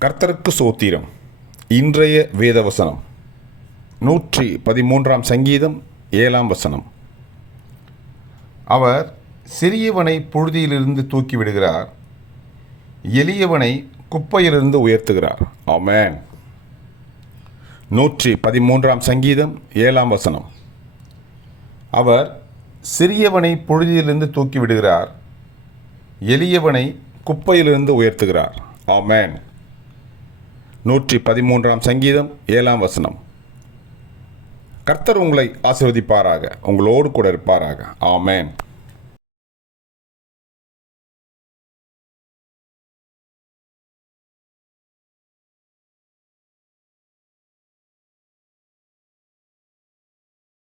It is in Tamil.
கர்த்தருக்கு சோத்திரம். இன்றைய வேதவசனம். நூற்றி பதிமூன்றாம் சங்கீதம் ஏழாம் வசனம். அவர் சிறியவனை புழுதியிலிருந்து தூக்கி விடுகிறார். எளியவனை குப்பையிலிருந்து உயர்த்துகிறார். ஆமென். நூற்றி பதிமூன்றாம் சங்கீதம் ஏழாம் வசனம். அவர் சிறியவனை புழுதியிலிருந்து தூக்கி விடுகிறார். எளியவனை குப்பையிலிருந்து உயர்த்துகிறார். ஆமேன். நூற்றி பதிமூன்றாம் சங்கீதம் ஏழாம் வசனம். கர்த்தர் உங்களை ஆசிர்வதிப்பாராக உங்களோடு கூட இருப்பாராக. ஆமேன்.